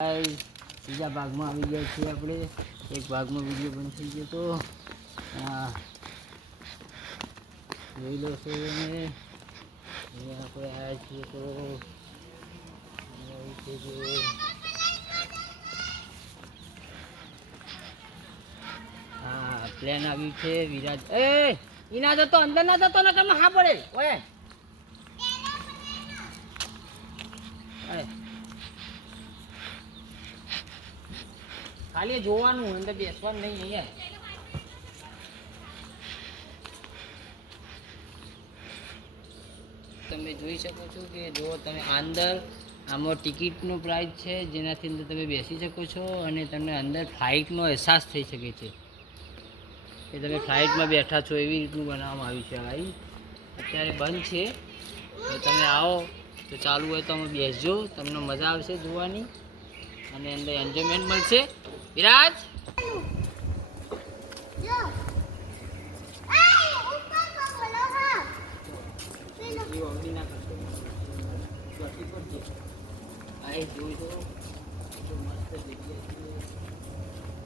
બીજા ભાગમાં આવી ગયા છીએ આપણે. એક ભાગમાં વીડિયો બંધ થઈ ગયો તો જોઈ લો છો તમે. આપણે આવ્યા છીએ તો એવું છે હા પ્લેન આવ્યું છે, વિરાજ. એ ઈ જતો, અંદર ના જતો ને તમને હા પડે. ઓય. ખાલી જોવાનું, અંદર બેસવાનું નહીં અહીંયા. તમે જોઈ શકો છો કે જો તમે અંદર, આમાં ટિકિટનો પ્રાઇસ છે, જેનાથી અંદર તમે બેસી શકો છો અને તમને અંદર ફ્લાઇટનો અહેસાસ થઈ શકે છે. કે તમે ફ્લાઇટમાં બેઠા છો એવી રીતનું બનાવવામાં આવ્યું છે ભાઈ અત્યારે બંધ છે. તો તમે આવો, તો ચાલુ હોય તો અમે બેસજો. તમને મજા આવશે જોવાની. અને અંદર એન્જોયમેન્ટ મળશે. વિરાજ? આઈ જોઈ તો મસ્ત જગ્યા છે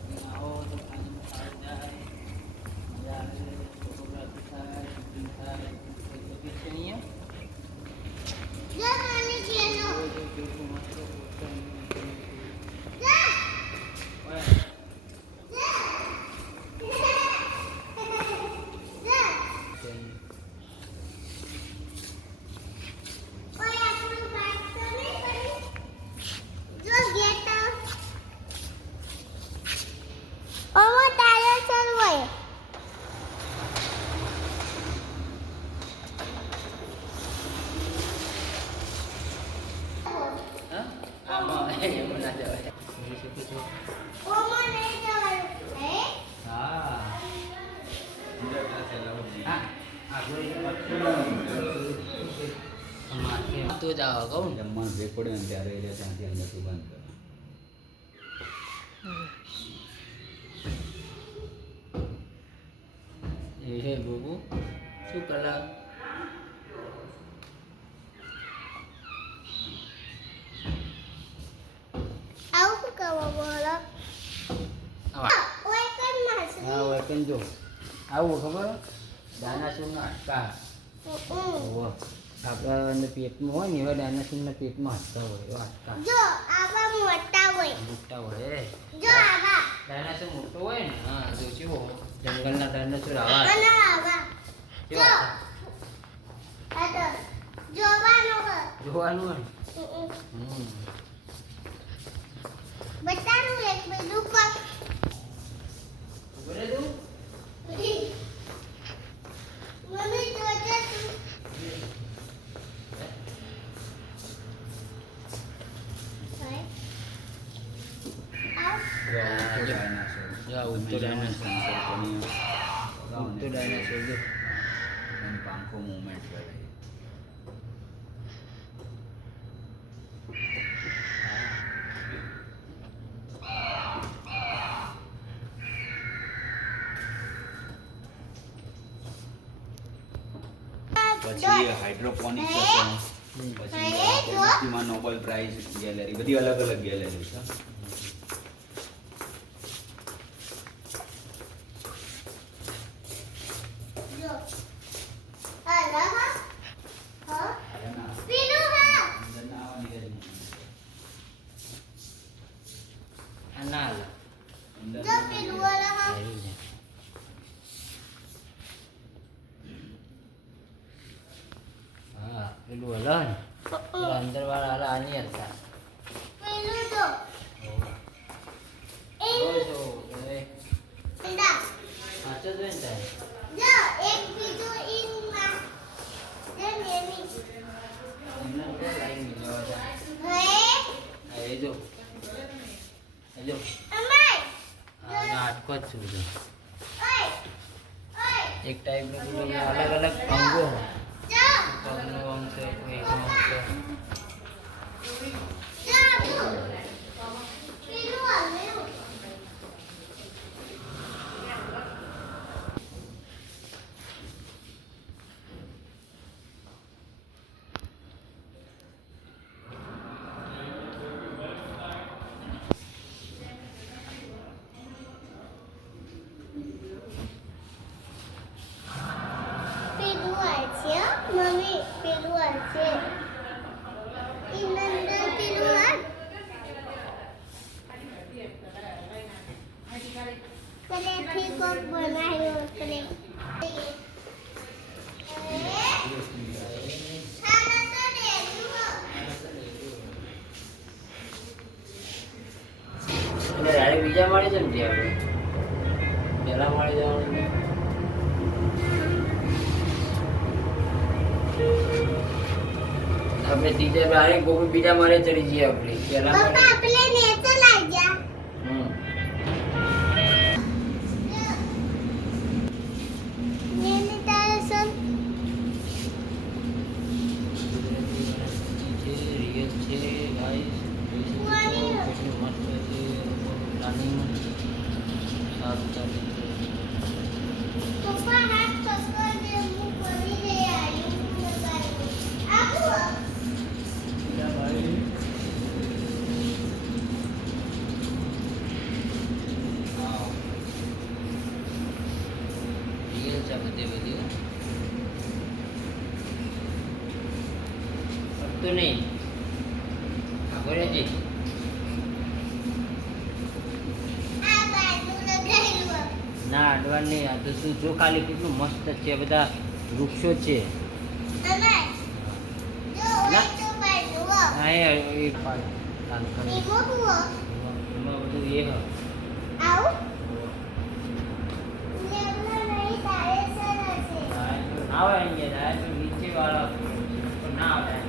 અહીં આવો તો ખાલી ખાઈ જાય મજા આવે ફોટોગ્રાફી થાય શૂટિંગ થાય એ બધી છે અહીંયા જો જો કેવું મસ્ત પોસ્ટર હા આમાં એમાં ના જવાય જોઈ શકો છો હા હા આગળ માથે તો જ આવો કહું જમવાનું બ્રેક પડ્યો ને ત્યારે એ ત્યાંથી અંદરથી બંધ કરે હે બબુ શું કલા આવા ખબર? આપણા પેટમાં હોય ને એવા ડાયનાસોરના પેટમાં હાડકા હોય એવા હાડકા. જો આવા મોટા હોય. મોટા હોય જો આવા. ડાયનાસોર મોટો હોય ને હા જો કેવો જંગલના ડાયનાસોર આવા. જોવાનું હોય જોવાનું હોય હમ. ને હમ. બતાવું એક બીજું પણ બોલે તું મમ્મી જોજે તું ભાઈ. આવ. જો આવું તો ડાયનાસોર. જો આવું તો ડાયનાસોર. કોની મોટો ડાયનાસોર જો એની પાંખો movement કરે. પછી હાઇડ્રોપોનિક્સ હશે પછી નોબલ નોબેલ પ્રાઇઝ ગેલેરી બધી અલગ અલગ ગેલેરી છે જો. આ રહા. હા. પેલું ના. અંદર જો પેલું વાળા હા. આવી જાય. હા પેલું હલે ને પેલા અંદર વાળા હાલે આની હતા પેલું જો. એ જો જો એ ઈંડા. સાચો જ હોય ને તારે. જો એક બીજું ઈંડા. જે મેની. એમને કોઈ લાઈન મિલાવા જાય. હે. અંદર વાળા જો. એ. જો અમાય. આ નાટકો જ છું. એક ટાઈપનું અલગ અલગ અંગો. જો. પગનો અંગ છે કોઈ છે. મમ્મી પેલું હાથ છે. એની અંદર પેલું હાથ કલેથી કોક બનાવ્યો કલે બીજા માળે છે ને ત્યાં પહેલા માળે જવાનું આપણે ગોપી બીજા મારે ચડી જઈએ આપણે. પહેલા પપ્પા માળે આપણે નેચે લાગ્યા હમ નેને તારે સન છે રિયલ છે ગાઈસ જોઈ શકો છો કેટલું મસ્ત છે પ્લાનિંગ સારું ચાલે છે પપ્પા હાથ પકડ દે હું કરી દે આયું લગાવી આબુ હા રિયલ છે બધે બધી તો નહીં. ખબર લગાવ્યું ના અડવાન નહીં. આ તો શું જો ખાલી કેટલું મસ્ત છે બધા વૃક્ષો છે. જો ના. એ બધું એ હ આવું લેવલા નહીં તારે સર હશે આવે અહીંયા જાય તો નીચે વાળા પણ ના આવે આવું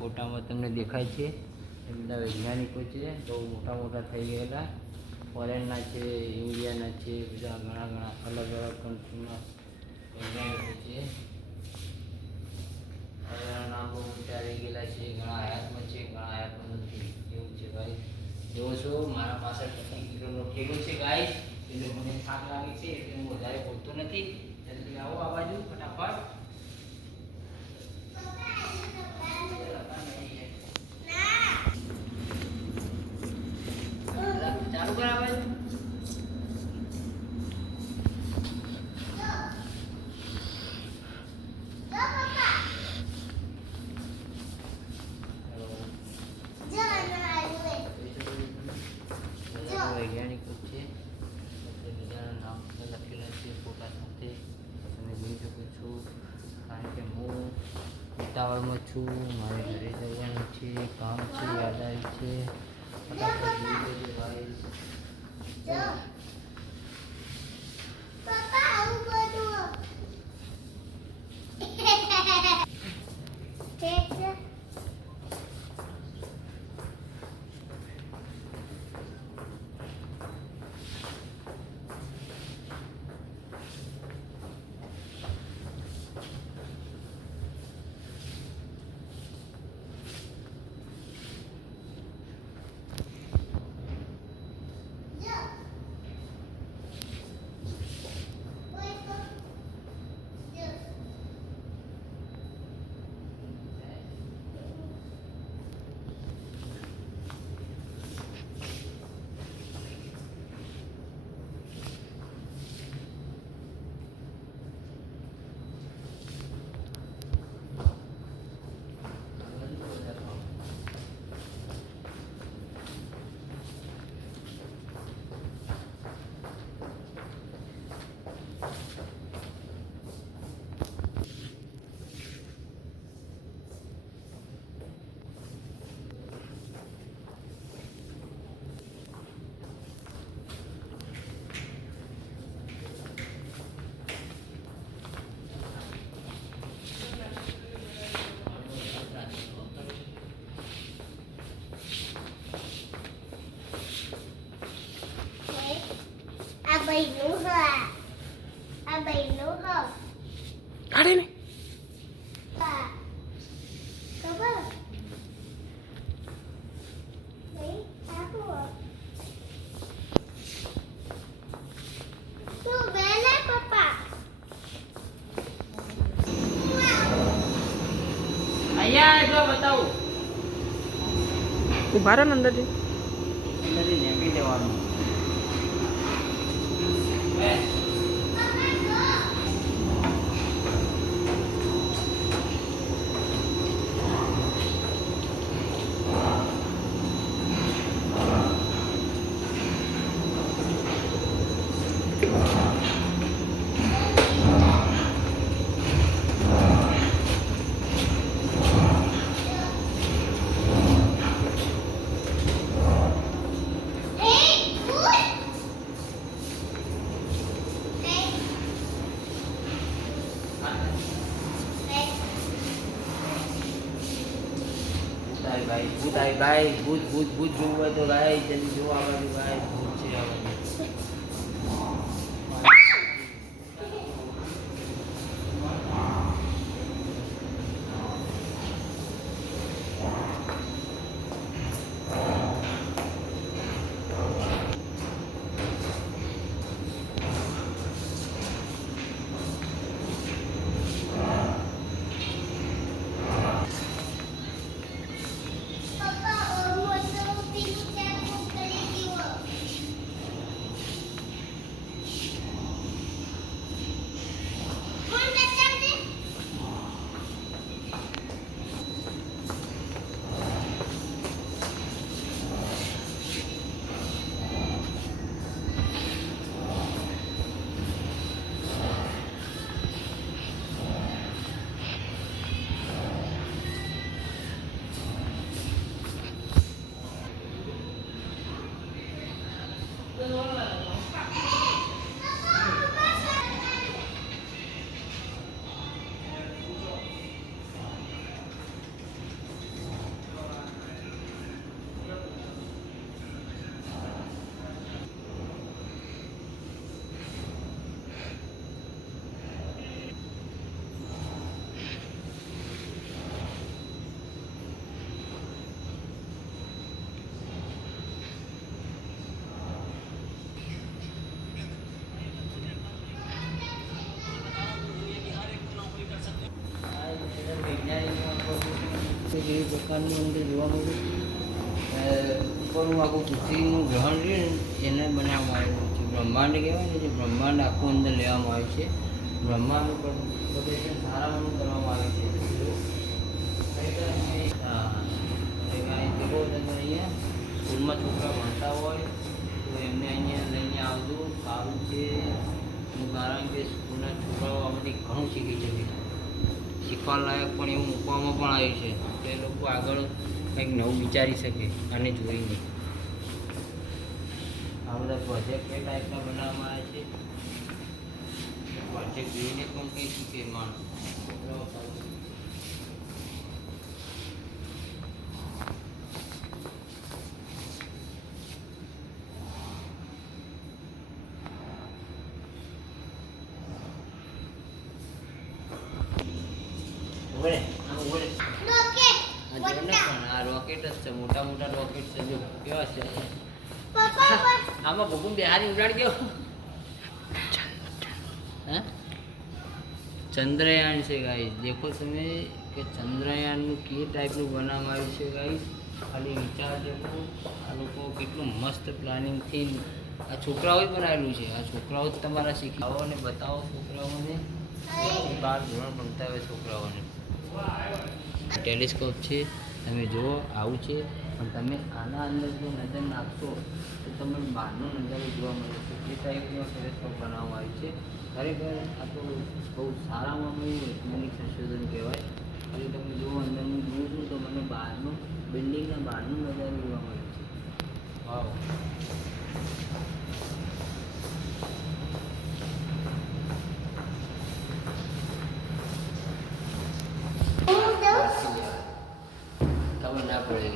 ફોટામાં તમને દેખાય છે. એ બધા વૈજ્ઞાનિકો છે, બહુ મોટા મોટા થઈ ગયેલા. ફોરેનના છે ઇન્ડિયાના છે, બધા ઘણા ઘણા અલગ અલગ કન્ટ્રીના વૈજ્ઞાનિકો છે. નામ બહુ ઊંચા રહી ગયેલા છે, ઘણા હયાતમાં છે, ઘણા હયાતમાં નથી. એવું છે ભાઈ. જોવો છો, મારા પાસે પચીસ કિલોનો ઠેલો છે ગાઈસ એટલે મને થાક લાગે છે, એટલે હું વધારે બોલતો નથી. જલ્દી આવો આ બાજુ, ફટાફટ ચાલુ કરાવે જો પપ્પા જો ના આવ્યું વૈજ્ઞાનિકો છે બીજાના નામ લખેલા છે ફોટા સાથે તમે જોઈ શકો છો. કારણ કે હું ઉતાવળમાં છું, મારે ઘરે જવાનું છે, કામ છે યાદ આવી છે ફટાફટ બૈલું હો. આ બૈલું હો. કાઢે ને. ઊભા રહો ને અંદરજી ભાઈ ભૂત આવી ભાઈ, ભૂત ભૂત ભૂત જોવું હોય તો ભાઈ, જલ્દી જોવા આવવાનું ભાઈ. Good morning. જેવી અંદર જોવા મળ્યું ઉપરનું આખું પૃથ્વીનું ગ્રહણ ને, એને બનાવવામાં આવ્યું છે. બ્રહ્માંડ કહેવાય ને, જે બ્રહ્માંડ આખું અંદર લેવામાં આવે છે. બ્રહ્માંડનું પ્રદર્શન સારામાં કરવામાં આવે છે. અહીંયા સ્કૂલમાં છોકરા ભણતા હોય, તો એમને અહીંયા લઈને આવજો. સારું છે. કારણ કે સ્કૂલના છોકરાઓ આમાંથી ઘણું શીખી શકે શીખવા લાયક પણ એવું મૂકવામાં પણ આવ્યું છે. તો એ લોકો આગળ કંઈક નવું વિચારી શકે અને જોઈને આ બધા પ્રોજેક્ટ એ ટાઈપના બનાવવામાં આવે છે. પ્રોજેક્ટ જોઈને પણ કંઈ શીખે માણસ છોકરાઓ સારું શીખે. ઊભો રહે, આમ ઊભો રહે. રોકેટ આ જો ને પણ આ છે મોટા મોટા રોકેટ છે જો કેવા છે? આમાં ભૂકંપ બિહારી ઉડાડી ગયો. હે? ચંદ્રયાન છે ગાઈસ દેખો તમે કે ચંદ્રયાનનું કે ટાઈપનું બનાવવામાં આવ્યું છે ગાઈસ ખાલી વિચાર દેખો આ લોકો કેટલું મસ્ત પ્લાનિંગથી આ છોકરાઓએ બનાવેલું છે. આ છોકરાઓ જ તમારા શીખાવો અને બતાવો છોકરાઓને. બાર ધોરણ ભણતા હોય છોકરાઓને. ટેલિસ્કોપ છે. તમે જુઓ, આવું છે. પણ તમે આના અંદર જો નજર નાખશો, તો તમને બહારનો નજારો જોવા મળે છે. એ ટાઈપનો ટેલિસ્કોપ બનાવવામાં આવ્યું છે. ખરેખર આ તો બહુ સારામાં વૈજ્ઞાનિક સંશોધન કહેવાય. અને તમે જુઓ અંદર હું જોઉં છું, તો મને બહારનું, બિલ્ડિંગના બહારનું નજારો જોવા મળે છે. વાવ હું દઉં ખબર ના પડે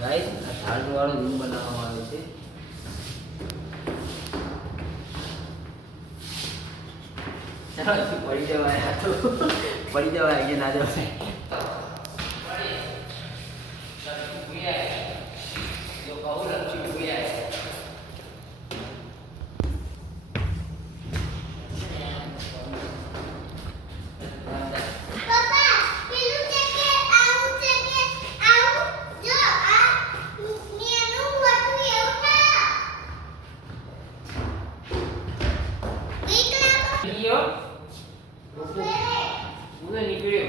ગાઈસ આ ઝાડવાળો રૂમ બનાવવામાં આવ્યો છે ચાલો હજી પડી જવાય આ તો પડી જવાય અહીંયા ના જવાય જો તો નીકળ્યો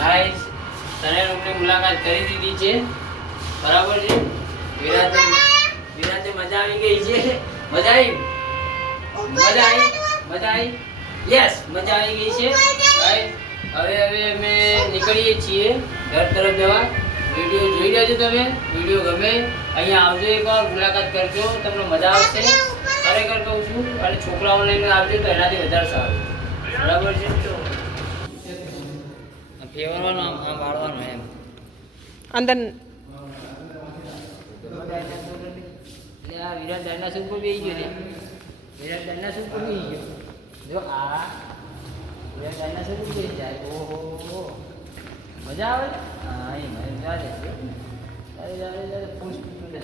ગાઈસ તને રૂમની મુલાકાત કરી દીધી છે? બરાબર છે? વિરાજ વિરાજ મજા આવી ગઈ છે? મજા આવી? મજા આવી? મજા આવી? યસ મજા આવી ગઈ છે. હવે હવે અમે નીકળીએ છીએ ઘર તરફ જવા. વીડિયો જોઈ લેજો તમે. વીડિયો ગમે અહીંયા આવજો એકવાર મુલાકાત કરજો. તમને મજા આવશે. ખરેખર કહું છું અને છોકરાઓ લઈને આવજો તો એનાથી વધારે સારું. બરાબર છે? ફેરવવાનું આમ વાળવાનું એમ. અંદર વિરાટ ડાયનાસોર પર બેસી ગયો ને. વિરાટ ડાયનાસોર પર બેસી ગયો. જો આ વિરાટ ડાયનાસોર પર બેસી જાય ઓહો મજા આવે? હા એ મજા આવે. અરે અરે અરે ફૂલ સ્પીડ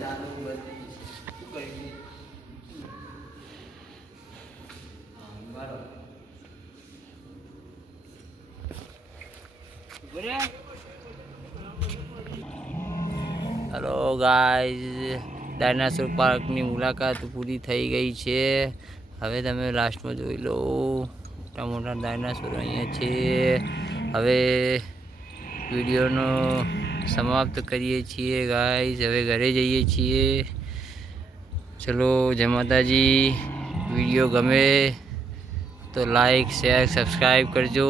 ચાલુ હેલો ગાઈઝ ડાયનાસોર પાર્કની મુલાકાત પૂરી થઈ ગઈ છે. હવે તમે લાસ્ટમાં જોઈ લો, મોટા મોટા ડાયનાસોર અહીંયા છે. હવે વિડીયોનો સમાપ્ત કરીએ છીએ ગાઈઝ હવે ઘરે જઈએ છીએ ચલો જય માતાજી વીડિયો ગમે તો લાઈક શેર સબસ્ક્રાઈબ કરજો